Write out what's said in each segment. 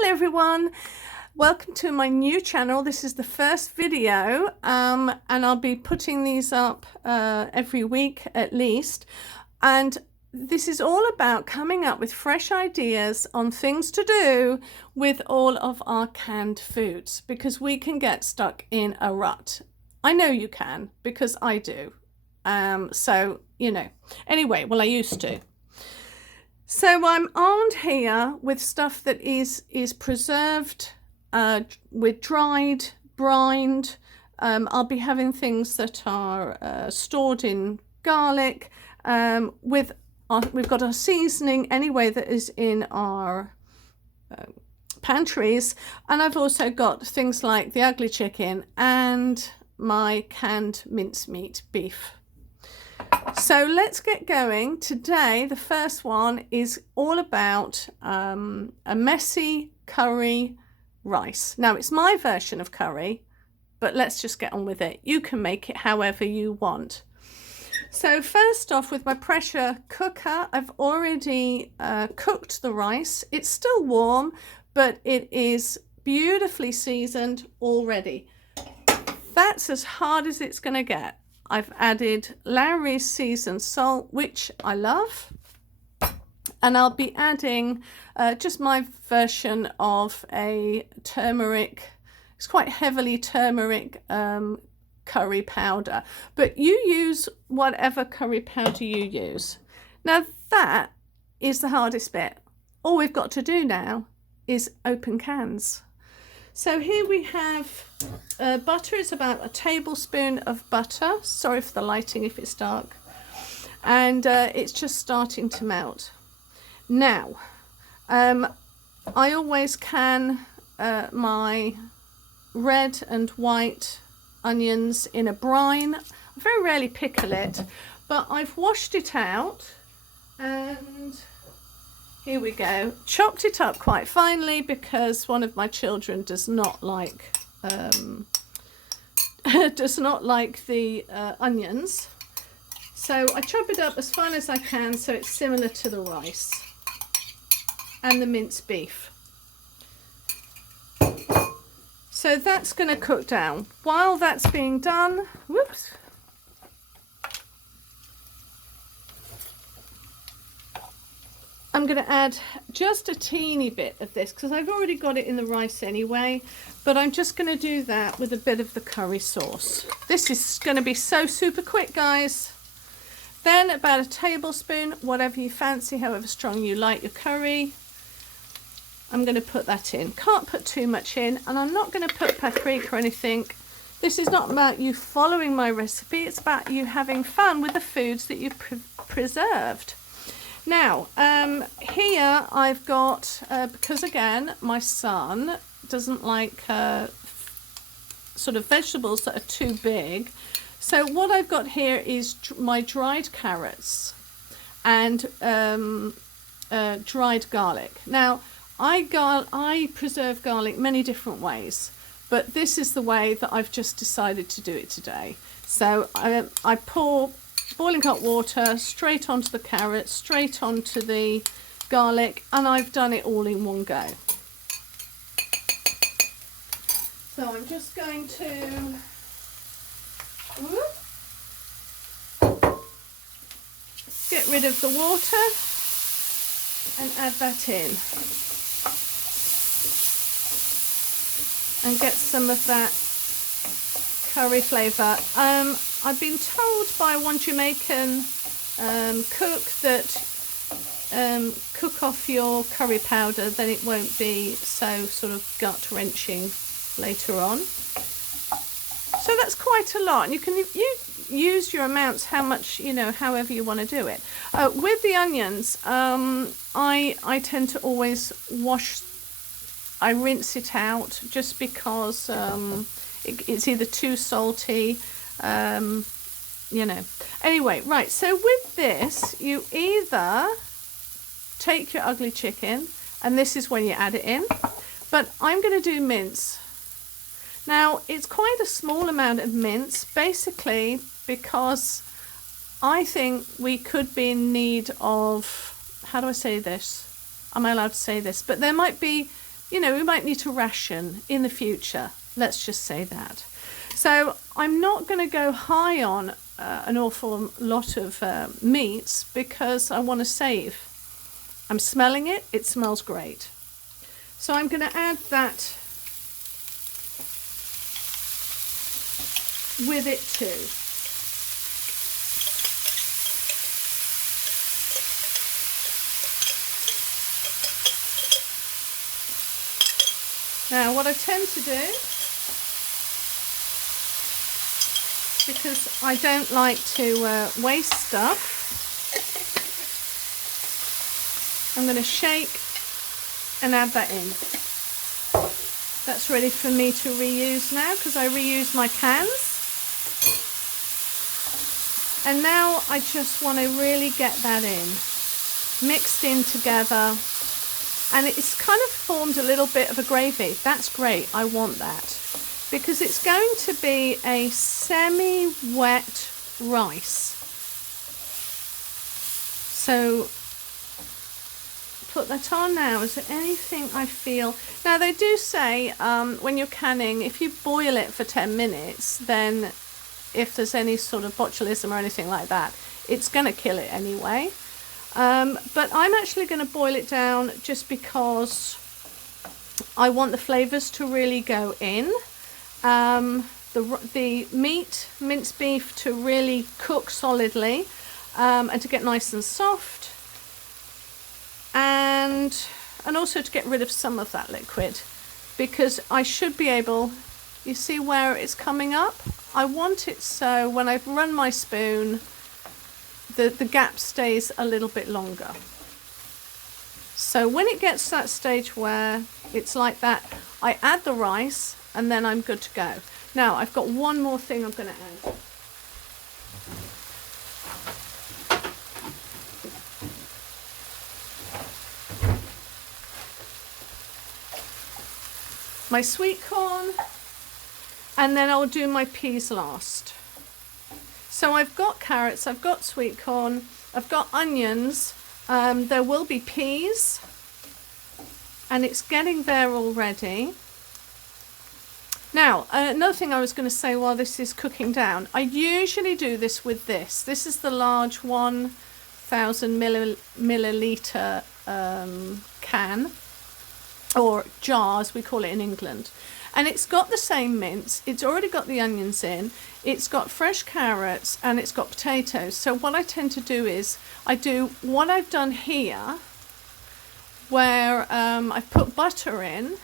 Hello everyone, welcome to my new channel. This is the first video and I'll be putting these up every week at least, and this is all about coming up with fresh ideas on things to do with all of our canned foods, because we can get stuck in a rut. I know you can, because I do. So you know, anyway, well, I used to. So I'm armed here with stuff that is preserved, with dried, brined. I'll be having things that are stored in garlic. We've got our seasoning anyway that is in our pantries, and I've also got things like the ugly chicken and my canned mincemeat beef. So let's get going. Today, the first one is all about a messy curry rice. Now, it's my version of curry, but let's just get on with it. You can make it however you want. So first off, with my pressure cooker, I've already cooked the rice. It's still warm, but it is beautifully seasoned already. That's as hard as it's going to get. I've added Lawry's seasoned salt, which I love, and I'll be adding just my version of a turmeric. It's quite heavily turmeric curry powder, but you use whatever curry powder you use. Now that is the hardest bit. All we've got to do now is open cans. So here we have butter. It's about a tablespoon of butter. Sorry for the lighting if it's dark. And it's just starting to melt. Now, I always can my red and white onions in a brine. I very rarely pickle it, but I've washed it out, and here we go. Chopped it up quite finely because one of my children does not like the onions. So I chop it up as fine as I can so it's similar to the rice and the minced beef. So that's going to cook down. While that's being done, whoops. I'm going to add just a teeny bit of this because I've already got it in the rice anyway, but I'm just going to do that with a bit of the curry sauce. This is going to be so super quick, guys. Then about a tablespoon, whatever you fancy, however strong you like your curry. I'm going to put that in. Can't put too much in, and I'm not going to put paprika or anything. This is not about you following my recipe, it's about you having fun with the foods that you've preserved. Now, here I've got, because again, my son doesn't like sort of vegetables that are too big. So what I've got here is my dried carrots and dried garlic. Now, I preserve garlic many different ways, but this is the way that I've just decided to do it today. So I pour boiling hot water straight onto the carrots, straight onto the garlic, and I've done it all in one go. So I'm just going to get rid of the water and add that in and get some of that curry flavour. I've been told by one Jamaican cook that cook off your curry powder, then it won't be so sort of gut-wrenching later on. So that's quite a lot, and you can use your amounts how much, you know, however you want to do it. With the onions, I tend to always I rinse it out just because it's either too salty, you know. Anyway, right, so with this, you either take your ugly chicken, and this is when you add it in, but I'm going to do mince. Now, it's quite a small amount of mince, basically because I think we could be in need of, how do I say this? Am I allowed to say this? But there might be you know, we might need to ration in the future. Let's just say that. So I'm not going to go high on an awful lot of meats because I want to save. I'm smelling it. It smells great. So I'm going to add that with it too. Now what I tend to do, because I don't like to waste stuff, I'm going to shake and add that in. That's ready for me to reuse now because I reuse my cans. And now I just want to really get that in, mixed in together. And it's kind of formed a little bit of a gravy. That's great, I want that. Because it's going to be a semi-wet rice. So put that on now. Is there anything I feel? Now they do say when you're canning, if you boil it for 10 minutes, then if there's any sort of botulism or anything like that, it's going to kill it anyway. But I'm actually going to boil it down just because I want the flavours to really go in. The meat, minced beef, to really cook solidly and to get nice and soft. And also to get rid of some of that liquid, because I should be able, you see where it's coming up? I want it so when I run my spoon, the gap stays a little bit longer. So when it gets to that stage where it's like that, I add the rice and then I'm good to go. Now I've got one more thing I'm going to add. My sweet corn, and then I'll do my peas last. So I've got carrots, I've got sweet corn, I've got onions, there will be peas, and it's getting there already. Now, another thing I was going to say while this is cooking down, I usually do this with this. This is the large 1,000 milliliter can, or jar as we call it in England. And it's got the same mince, it's already got the onions in, it's got fresh carrots, and it's got potatoes. So what I tend to do is, I do what I've done here, where I've put butter in,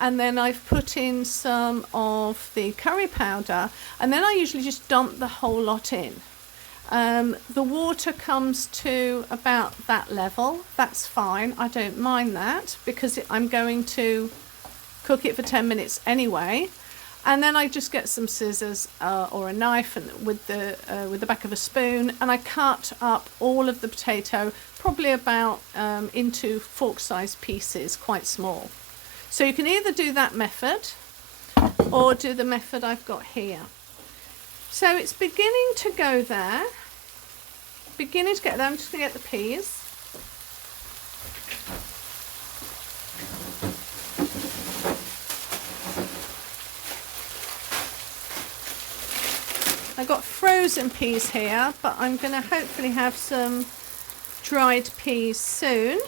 and then I've put in some of the curry powder, and then I usually just dump the whole lot in. The water comes to about that level. That's fine, I don't mind that, because I'm going to cook it for 10 minutes anyway. And then I just get some scissors or a knife and with the back of a spoon, and I cut up all of the potato, probably about into fork-sized pieces, quite small. So you can either do that method or do the method I've got here. So it's beginning to go there, beginning to get there. I'm just going to get the peas. I've got frozen peas here, but I'm going to hopefully have some dried peas soon.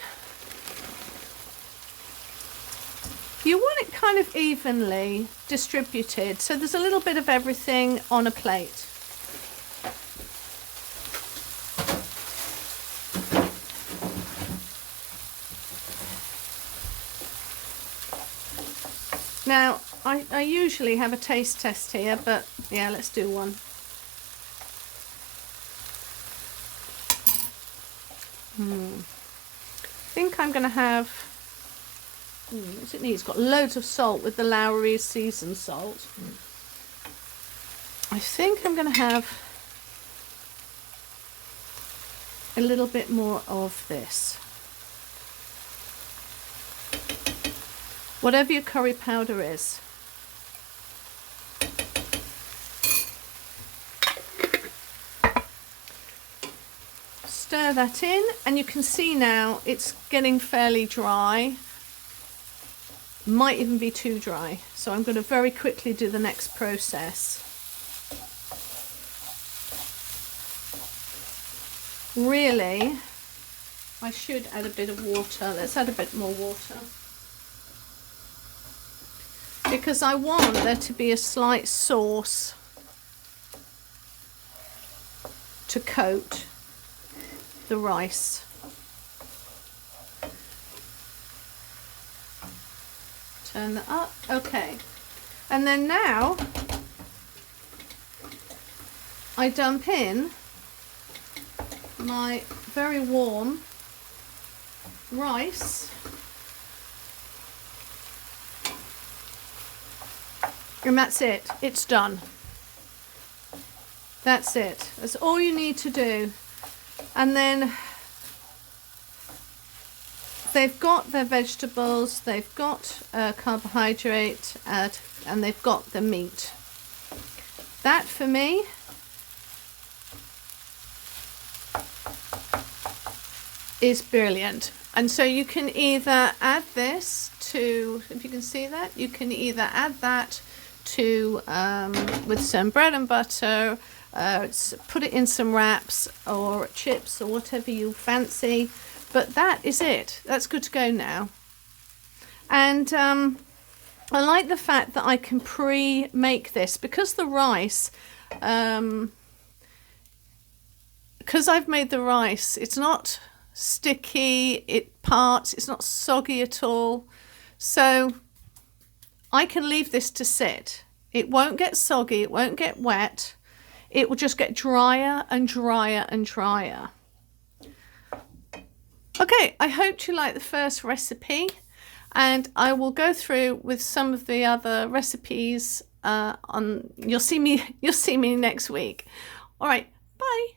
You want it kind of evenly distributed, so there's a little bit of everything on a plate. Now, I usually have a taste test here, but yeah, let's do one. I think I'm going to have, what's it need? It's got loads of salt with the Lowry seasoned salt. I think I'm going to have a little bit more of this. Whatever your curry powder is. Stir that in, and you can see now it's getting fairly dry. might even be too dry. So I'm going to very quickly do the next process. Really, I should add a bit of water. Let's add a bit more water, because I want there to be a slight sauce to coat the rice. Turn that up. Okay, and then now I dump in my very warm rice, and that's it. It's done. That's it. That's all you need to do. And then they've got their vegetables, they've got carbohydrate, and they've got the meat. That for me is brilliant. And so you can either add this to, if you can see that, you can either add that to with some bread and butter, put it in some wraps or chips or whatever you fancy, but that is it. That's good to go now. And I like the fact that I can pre-make this, because the rice, because I've made the rice, it's not sticky, it parts, it's not soggy at all, so I can leave this to sit. It won't get soggy, it won't get wet, it will just get drier and drier and drier. Okay, I hope you like the first recipe, and I will go through with some of the other recipes you'll see me next week. All right, bye.